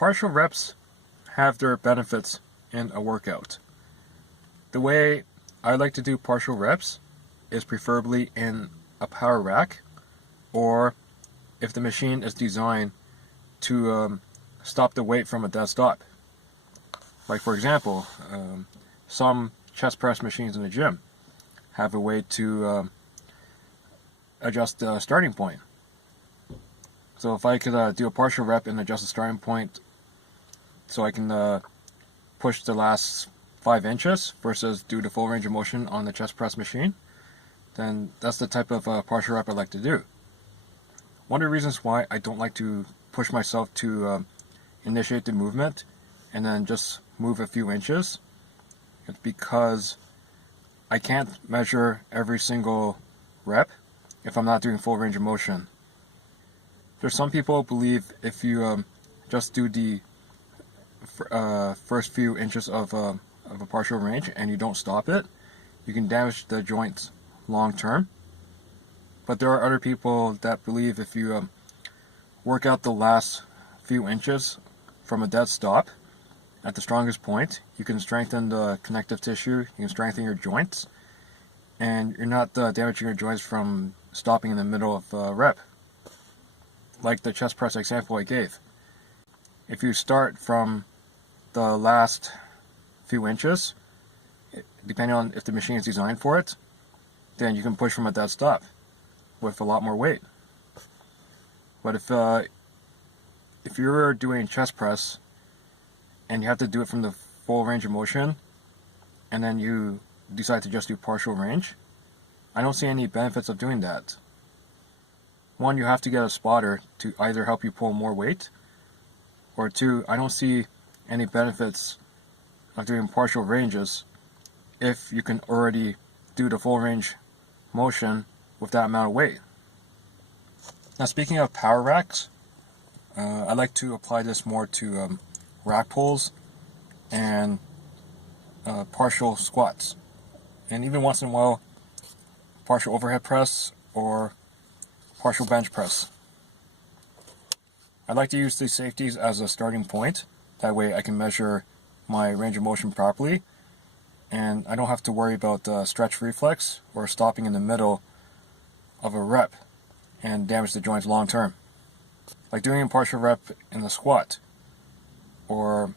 partial reps have their benefits in a workout. The way I like to do partial reps is preferably in a power rack, or if the machine is designed to stop the weight from a dead stop. Like for example, some chest press machines in the gym have a way to adjust the starting point. So if I could do a partial rep and adjust the starting point so I can push the last 5 inches versus do the full range of motion on the chest press machine, then that's the type of partial rep I like to do. One of the reasons why I don't like to push myself to initiate the movement and then just move a few inches is because I can't measure every single rep if I'm not doing full range of motion. There's some people who believe if you just do the first few inches of a partial range and you don't stop it, you can damage the joints long term. But there are other people that believe if you work out the last few inches from a dead stop at the strongest point, you can strengthen the connective tissue, you can strengthen your joints, and you're not damaging your joints from stopping in the middle of a rep. Like the chest press example I gave. If you start from the last few inches, depending on if the machine is designed for it, then you can push from a dead stop with a lot more weight. But if you're doing chest press and you have to do it from the full range of motion and then you decide to just do partial range, I don't see any benefits of doing that. One, you have to get a spotter to either help you pull more weight, or two, I don't see any benefits of doing partial ranges if you can already do the full range motion with that amount of weight. Now speaking of power racks, I like to apply this more to rack pulls and partial squats, and even once in a while partial overhead press or partial bench press. I like to use these safeties as a starting point. That way I can measure my range of motion properly and I don't have to worry about stretch reflex or stopping in the middle of a rep and damage the joints long term. Like doing a partial rep in the squat, or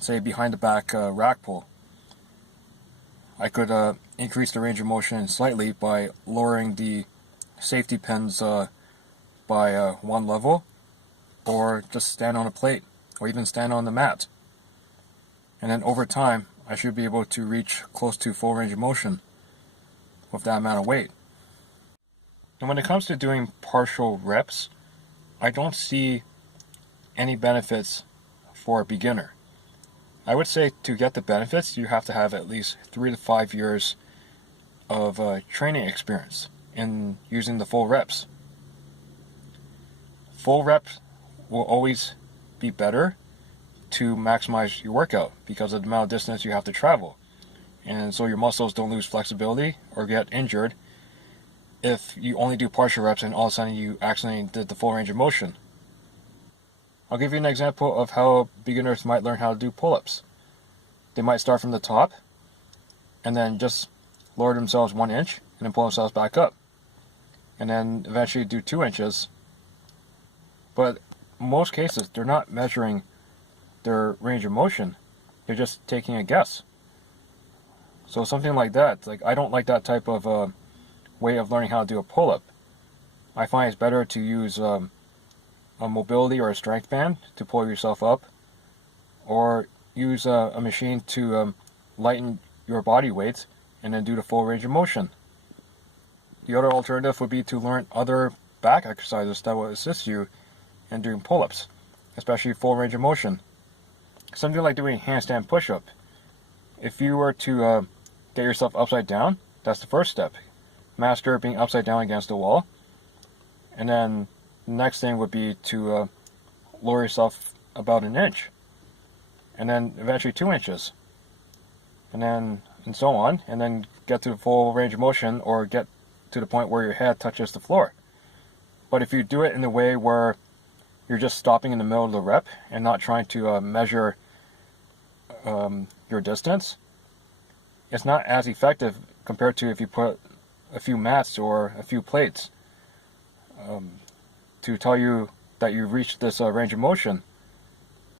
say behind the back rack pull. I could increase the range of motion slightly by lowering the safety pins by 1 level, or just stand on a plate, or even stand on the mat. And then over time, I should be able to reach close to full range of motion with that amount of weight. And when it comes to doing partial reps, I don't see any benefits for a beginner. I would say to get the benefits, you have to have at least 3 to 5 years of training experience in using the full reps. Full reps will always be better to maximize your workout because of the amount of distance you have to travel, and so your muscles don't lose flexibility or get injured if you only do partial reps and all of a sudden you accidentally did the full range of motion. I'll give you an example of how beginners might learn how to do pull-ups. They might start from the top and then just lower themselves 1 inch and then pull themselves back up, and then eventually do 2 inches. But in most cases, they're not measuring their range of motion. They're just taking a guess. So something like that, like I don't like that type of way of learning how to do a pull-up. I find it's better to use a mobility or a strength band to pull yourself up, or use a machine to lighten your body weight and then do the full range of motion. The other alternative would be to learn other back exercises that will assist you in doing pull-ups, especially full range of motion. Something like doing a handstand push-up. If you were to get yourself upside down, that's the first step. Master being upside down against the wall. And then the next thing would be to lower yourself about 1 inch. And then eventually 2 inches. And so on. And then get to the full range of motion, or get to the point where your head touches the floor. But if you do it in a way where you're just stopping in the middle of the rep and not trying to measure your distance, it's not as effective compared to if you put a few mats or a few plates to tell you that you've reached this range of motion.